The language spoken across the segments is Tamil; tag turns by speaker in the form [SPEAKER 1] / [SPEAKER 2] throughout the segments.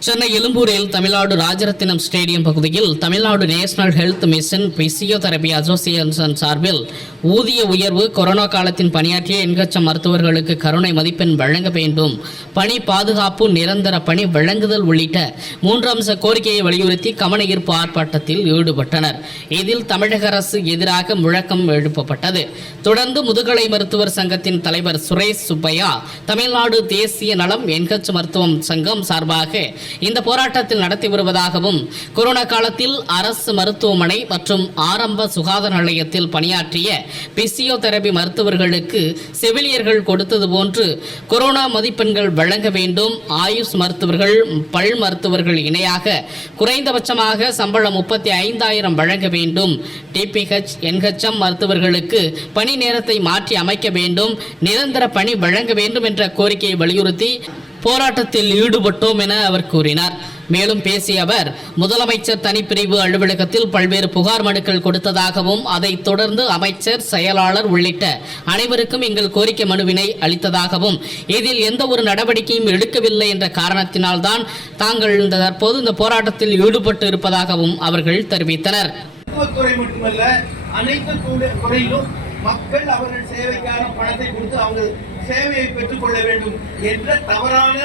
[SPEAKER 1] சென்னை எழும்பூரில் தமிழ்நாடு ராஜரத்தினம் ஸ்டேடியம் பகுதியில் Tamil Nadu national health mission physiotherapy association சார்பில் ஊதிய உயர்வு கொரோனா காலத்தின் பணியாற்றிய எண்கச்சம் மருத்துவர்களுக்கு கருணை மதிப்பெண் வழங்க வேண்டும். பணி பாதுகாப்பு நிரந்தர பணி வழங்குதல் உள்ளிட்ட மூன்று அம்ச கோரிக்கையை வலியுறுத்தி கவன ஈர்ப்பு ஆர்ப்பாட்டத்தில் ஈடுபட்டனர். இதில் தமிழக அரசு எதிராக முழக்கம் எழுப்பப்பட்டது. தொடர்ந்து முதுகலை மருத்துவர் சங்கத்தின் தலைவர் சுரேஷ் சுப்பையா தமிழ்நாடு தேசிய நலம் எண்கச்ச மருத்துவம் சங்கம் சார்பாக இந்த போராட்டத்தில் நடத்தி வருவதாகவும் கொரோனா காலத்தில் அரசு மருத்துவமனை மற்றும் ஆரம்ப சுகாதார நிலையத்தில் பணியாற்றிய பிசியோதெரபி மருத்துவர்களுக்கு செவிலியர்கள் கொடுத்தது போன்று கொரோனா மதிப்பெண்கள் வழங்க வேண்டும் ஆயுஷ் மருத்துவர்கள் பல் மருத்துவர்கள் இணையாக குறைந்தபட்சமாக சம்பளம் முப்பத்தி ஐந்தாயிரம் வழங்க வேண்டும். டிபிஹெச் என்ஹெச்எம் மருத்துவர்களுக்கு பணி நேரத்தை மாற்றி அமைக்க வேண்டும் நிரந்தர பணி வழங்க வேண்டும் என்ற கோரிக்கையை வலியுறுத்தி போராட்டத்தில் ஈடுபட்டோம் என அவர் கூறினார். மேலும் பேசிய அவர் முதலமைச்சர் தனிப்பிரிவு அலுவலகத்தில் பல்வேறு புகார் மனுக்கள் கொடுத்ததாகவும் அதைத் தொடர்ந்து அமைச்சர் செயலாளர் உள்ளிட்ட அனைவருக்கும் எங்கள் கோரிக்கை மனுவினை அளித்ததாகவும் இதில் எந்த ஒரு நடவடிக்கையும் எடுக்கவில்லை என்ற காரணத்தினால்தான் தாங்கள் இந்த தற்போது இந்த போராட்டத்தில் ஈடுபட்டு இருப்பதாகவும் அவர்கள் தெரிவித்தனர்.
[SPEAKER 2] மக்கள் அவர்கள் சேவைக்கான பணத்தை கொடுத்து அவங்க சேவையை பெற்றுக்கொள்ள வேண்டும் என்ற தவறான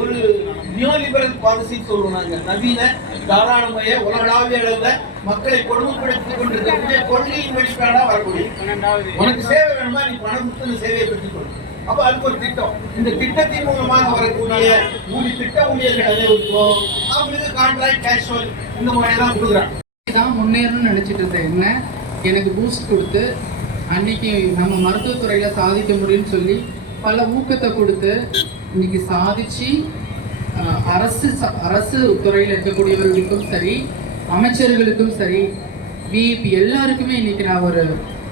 [SPEAKER 2] ஒரு நியோலிபரல் பாலிசி சொல்லுவோம் நவீன தாராளமய உலகளாவிய அளவுல மக்களை கொடுமைப்படுத்திக் கொண்டிருக்கக்கூடிய கொள்கையின் வெளிப்பாடா வரக்கூடிய. உனக்கு சேவை வேணுமா? நீ பணம் கொடுத்து இந்த சேவையை பெற்றுக்கொள்ளும் அப்ப அதுக்கு ஒரு திட்டம். இந்த திட்டத்தின் மூலமாக வரக்கூடிய ஊழி திட்ட ஊழியர்கள் அனைவருக்கும் அவங்களுக்கு கான்ட்ராக்ட் கேஷுவல் இந்த முறையெல்லாம் கொடுக்குறாங்க.
[SPEAKER 3] தான் முன்னேறணும்னு நினச்சிட்டு இருந்தேன் என்ன? எனக்கு பூஸ்ட் கொடுத்து அன்னைக்கு நம்ம மருத்துவத்துறையில் சாதிக்க முடியும்னு சொல்லி பல ஊக்கத்தை கொடுத்து இன்னைக்கு சாதிச்சு அஹ், அரசு அரசு துறையில் இருக்கக்கூடியவர்களுக்கும் சரி அமைச்சர்களுக்கும் சரி விஇபி எல்லாருக்குமே இன்னைக்கு நான் ஒரு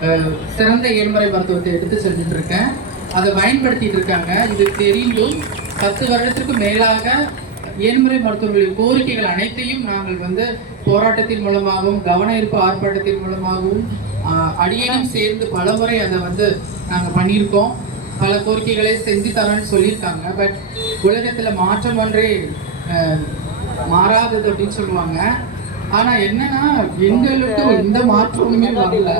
[SPEAKER 3] அஹ், சிறந்த ஏழ்முறை மருத்துவத்தை எடுத்து செஞ்சுட்டு இருக்கேன் அதை பயன்படுத்திட்டு இருக்காங்க இது தெரிந்தும் பத்து வருடத்துக்கு மேலாக ஏன்முறை மருத்துவர்களின் கோரிக்கைகள் அனைத்தையும் நாங்கள் வந்து போராட்டத்தின் மூலமாகவும் கவன ஈர்ப்பு ஆர்ப்பாட்டத்தின் மூலமாகவும் ஆஹ், சேர்ந்து பலமுறை அதை வந்து நாங்கள் பண்ணியிருக்கோம். பல கோரிக்கைகளை செஞ்சு தரோம்னு சொல்லியிருக்காங்க. பட் உலகத்தில் மாற்றம் ஒன்றே மாறாதது அப்படின்னு சொல்லுவாங்க. ஆனா என்னன்னா எங்களுக்கு எந்த மாற்றமுமே வரல.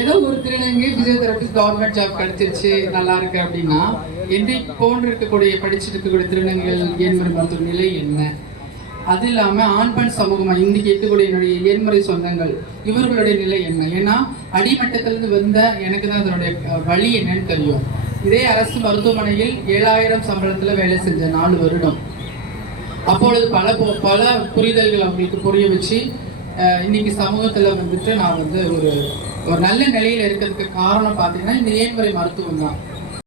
[SPEAKER 3] ஏதோ ஒரு திருநங்கை பிசியோதெரபிஸ்ட் கவர்மெண்ட் ஜாப் கிடைச்சிருச்சு நல்லா இருக்கு அப்படின்னா என்னை போன்று இருக்கக்கூடிய படிச்சுட்டு இருக்கக்கூடிய திருநங்கைகள் ஏன்முறை மருத்துவ நிலை என்ன? அது இல்லாம ஆண் பெண் சமூகமா இன்னைக்கு இருக்கக்கூடிய என்னுடைய ஏன்முறை சொந்தங்கள் இவர்களுடைய நிலை என்ன? ஏன்னா அடிமட்டத்திலிருந்து வந்த எனக்கு தான் அதனுடைய வழி என்னன்னு தெரியும். இதே அரசு மருத்துவமனையில் ஏழாயிரம் சம்பளத்துல வேலை செஞ்ச நாலு வருடம். அப்பொழுது பல பல புரிதல்கள் அவங்களுக்கு புரிய வச்சு இன்னைக்கு சமூகத்துல வந்துட்டு நான் வந்து ஒரு ஒரு நல்ல நிலையில இருக்கிறதுக்கு காரணம் பார்த்தீங்கன்னா இந்த ஏன்முறை மருத்துவம் தான்